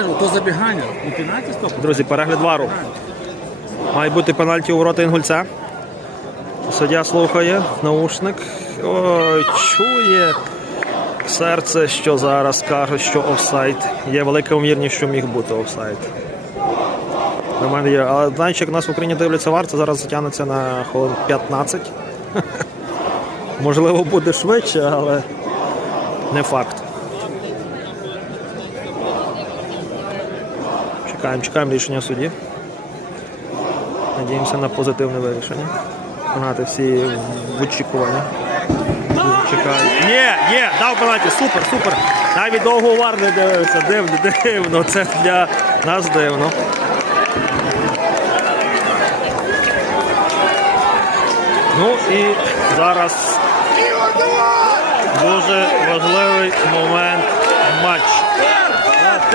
кажу, то забігання. І пенальті стоп. Друзі, перегляд вару. Має бути пенальті у ворота Інгульця. Суддя слухає, наушник. Ой, чує серце, що зараз кажуть, що офсайд. Є велика ймовірність, що міг бути офсайд. На мене є. Але знаєш, як нас в Україні дивляться вар, це зараз затягнеться на хвилин 15. Можливо, буде швидше, але не факт. Чекаємо, чекаємо рішення судді. Надіємося на позитивне вирішення. Гнати всі в очікуванні. Чекаю. Є, є, дав пенальті, супер, супер. Навіть довго вар не дивився. Дивно, дивно. Це для нас дивно. Ну і зараз дуже важливий момент.